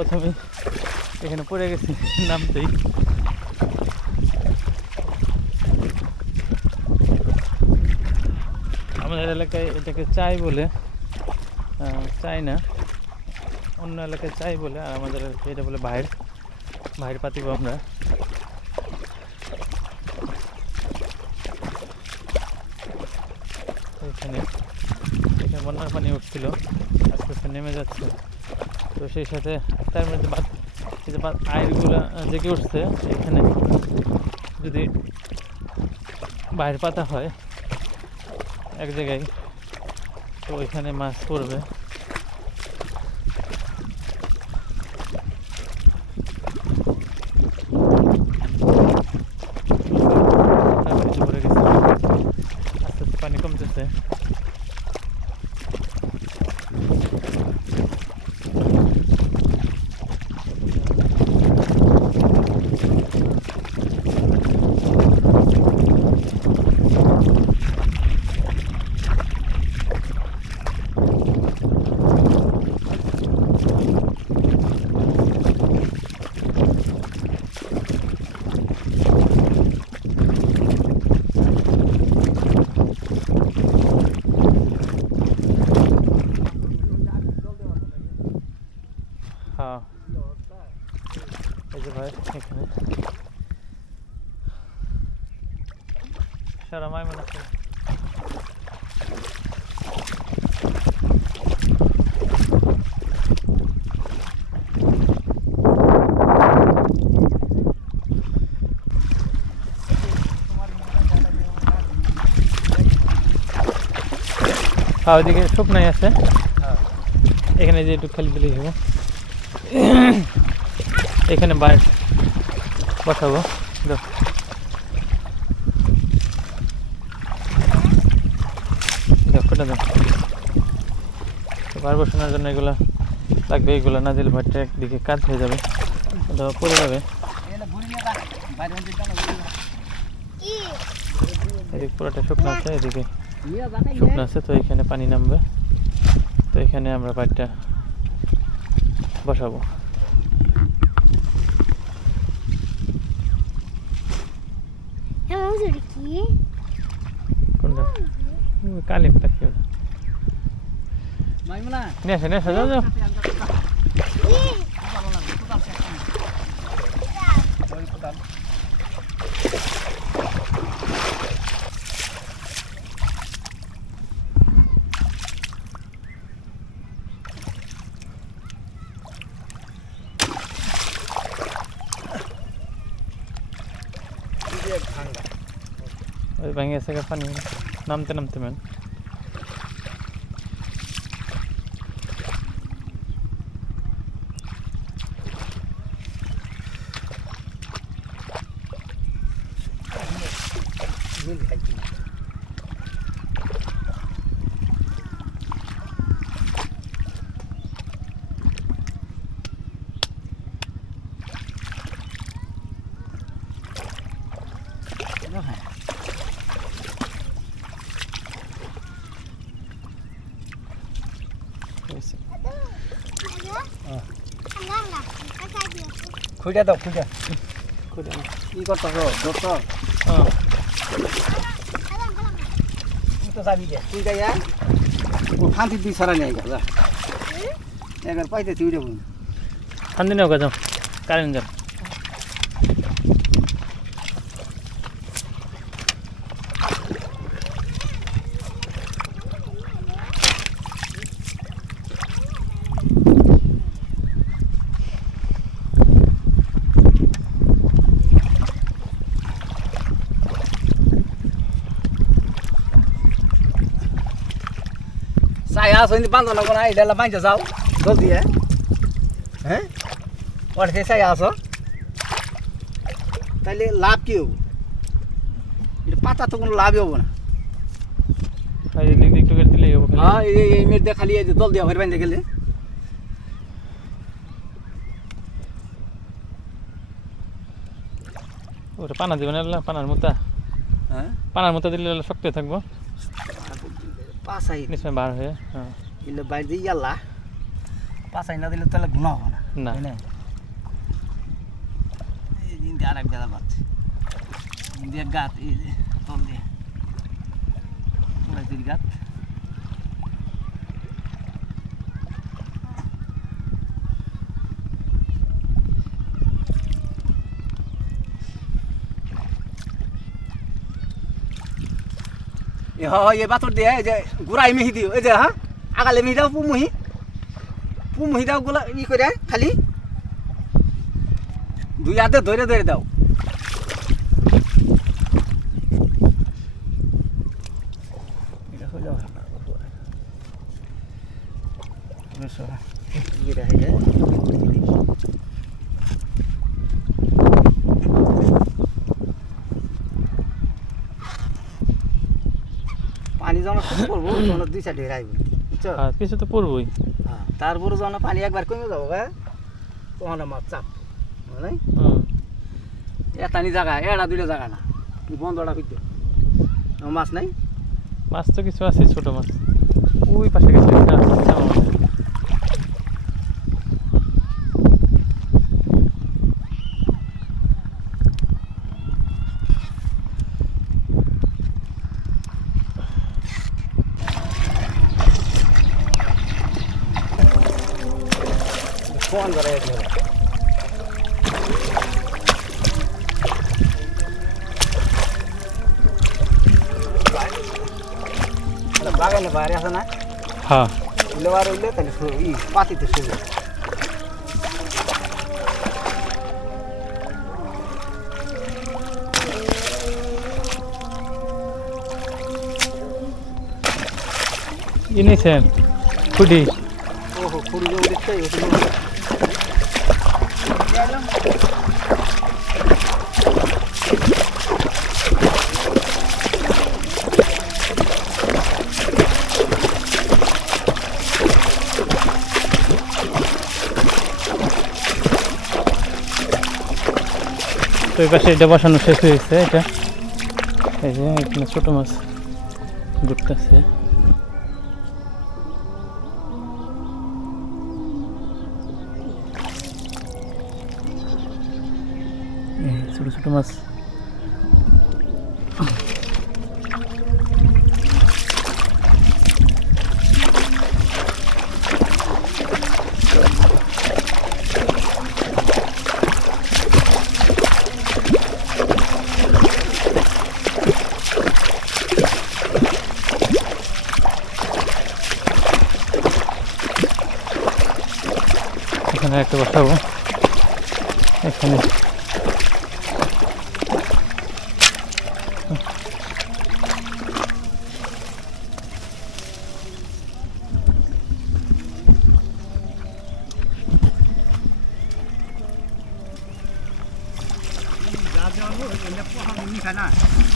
প্রথমে এখানে পড়ে গেছি নামতেই। আমাদের এলাকায় এটাকে চাই বলে, চাই না, অন্য এলাকায় চাই বলে, আর আমাদের এটা বলে ভাইয়ের পাতিব আমরা। এখানে বন্যার পানি উঠছিল, আস্তে আস্তে নেমে যাচ্ছে। তো সেই সাথে তার মধ্যে আইরগুলো জেগে উঠছে। এখানে যদি বাইরের পাতা হয় এক জায়গায়, তো ওইখানে মাছ পড়বে। পড়ে গেছে, আস্তে আস্তে পানি কমতেছে। হ্যাঁ, এই যে ভাই এখানে সারা মাইমন আছে। হ্যাঁ, ওইদিকে শুকনাই আছে, এখানে যে একটু খালি দিলেই হবো। এখানে বাইরে বসাবো, বার বসানোর জন্য এগুলো লাগবে। এগুলো না দিলে ভাতটা একদিকে কাজ হয়ে যাবে, পড়ে যাবে। এদিকে পুরোটা শুকনো আছে, এদিকে শুকনো আছে, তো এখানে পানি নামবে। তো এখানে আমরা ভাতটা বসাবো। কোনটা? কালিম পাখি ওটা। নেশা নেশা যাও যাও। ওই ভেঙে গেছে পানি নামতে নামতে ম্যান। খুঁজে দাও, খুঁজে কি করতেছো? ডক্টর তুই তো যাবি তুই যাই ও ফাঁদি দুই সারা নিয়ে গেল একবার পাইতে তুই যাবো ফান্দি নাও যাও কারেন্ট যাও। saya so ini bantu nak kena ida lapan jauh jauh dia, और से saya so, তাহলে লাভ কি হবে? এটা পাতা তো কোনো লাভ হবে না। আর এই দিক একটু কেটে দিলেই হবে। হ্যাঁ, এই মের দে খালি এই যে দল দিয়া হইর বাইন্দে গেলে ওটা পানা দিবেন না, পানার মুতা, হ্যাঁ পানার মুতা দিলে শক্ত থাকবো, পাসাই নিচে বার হয়ে। হ্যাঁ, ইলে বাইরে দিয়ে ইয়াল্লা পাসাই না দিলে তাহলে গুণা হবে না। না তাই না? এই দিনকে আর এক বেলা মাছ দিয়ে গাত এই যে তল দিয়ে পুরাই গাত ये बात दे जे गुराई मिहि दियो ए जे हां आगाले मिहि दाও পুমুহি দাও গুলা ই করে খালি দুই হাতে ধরে ধরে দাও এটা হলো নসরা এটা হে পানি জমা শুরু করবো তখন দুই সাইডে রাখবো বুঝছো আর কিছু তো পড়বই হ্যাঁ তারপরে যখন পানি একবার কমে যাবো গা তখন মাছ চাপ বুঝলেন এটানি জায়গা এটা দুইটা জায়গা না কি বন্ধটা খুঁজতে মাছ নাই মাছ তো কিছু আছে ছোট মাছ ওই পাশে গেছে একটা চামা মাছ ফোন করে একদম বাগানে বাইরে আছে না হ্যাঁ লেবার হইলে তাহলে ই পাতিতে শুরু ই নিয়েছেন খুঁটি ওহো ফুড়ি যে উঠছে ওটা তো এই পাশে এটা বসানো শেষ হয়েছে এটা এই যে এখানে ছোট মাছ ঘুরতেছে ছোট ছোট মাছ এখানে একটা বসাবো এখানে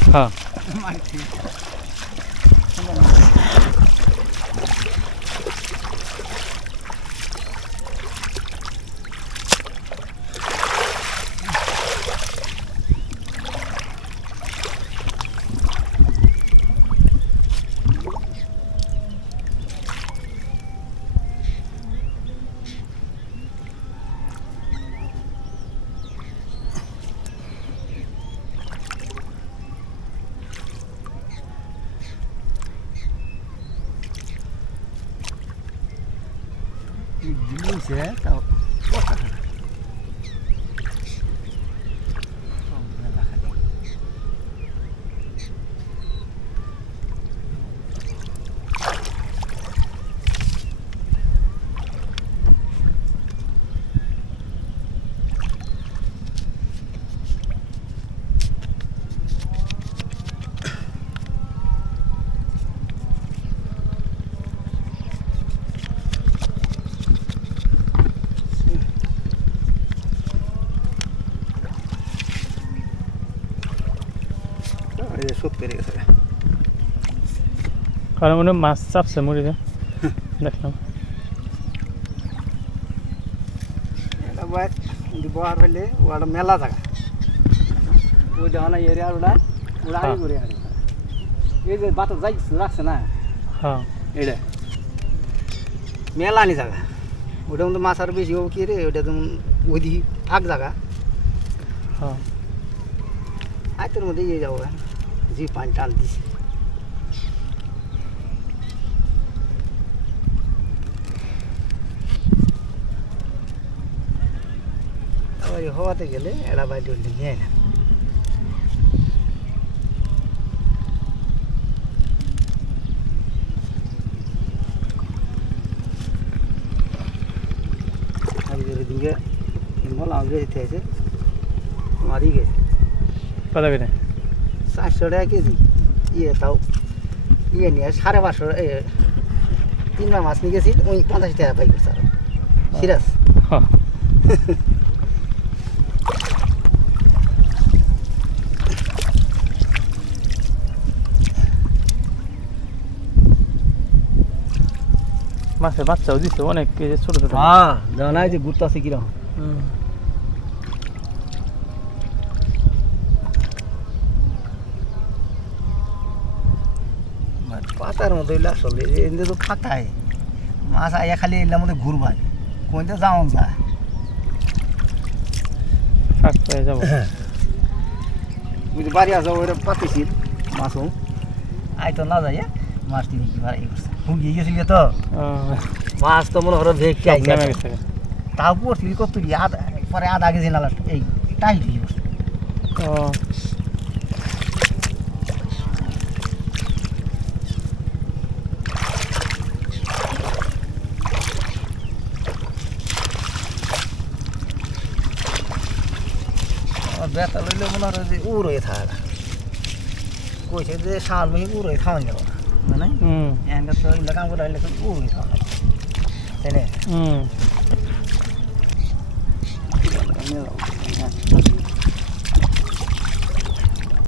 হ্যাঁ দিছে তাও সত্যি পেরে গেছে কারণ মনে হয় মাছ চাপছে মুড়িতে দেখলাম এটা বাইক বহার হইলে ওটা মেলা জায়গা ওই যখন এরিয়া ওটা ওটা আগে করে আর এই যে বাতাস যাই রাখছে না হ্যাঁ এটা মেলানি জায়গা ওটার মধ্যে মাছ আরো বেশি হবো কি রে, ওটা যেমন ওইদিকে ফাঁক জায়গা, হ্যাঁ আয়তের মধ্যে ইয়ে যাবো জি পানি টান দিছি। আবার এই হওয়াতে গেলে এরা বাইরে উঠলে নিয়ে না। আজকের দিকে বললাম যে যেতে আছে মারি গেছে কত করে? 400 টাকা কেজি। ইয়ে তাও ইয়ে নিয়ে 550, 3 মাছ নিয়ে গেছি, ওই 50 টাকা পাই করছে আরো সিরাজ। হ্যাঁ মাছের বাচ্চাও দিচ্ছে অনেক, এই যে ছোট ছোট। হ্যাঁ জানা যে ঘুরতে আছে কিরকম। হুম। পাতার মতো হইলে আসলে এমনি তো ফাঁকায় মাছ আইয়া খালি এলার মধ্যে ঘুরবাই, কোনটা যাওয়া যায়। ফাঁক পেয়ে যাবো। বুঝতে বাড়ি আসা ওইটা পাতিছিল মাছও আই তো না যাই মাছ তিনি কি ভাড়া করছে হুগিয়ে গেছিল তো মাছ তো মনে হলো ভেগকে আইছে, নেমে গেছে। তাও পড়ছিল কত আধা পরে আধা কেজি নালা এই টাইট হয়ে পড়ছে। ও আমার বেতা লইলে মনে হয় যে উড় হয়ে থাকা কইছে যে শাল মেয়ে উড় হয়ে খাওয়া যাবো না, মানে হুম এখানকার তো এগুলো কাম করে হইলে তো উড় হয়ে খাওয়া লাগে, তাই না? হুম নিয়ে যাও।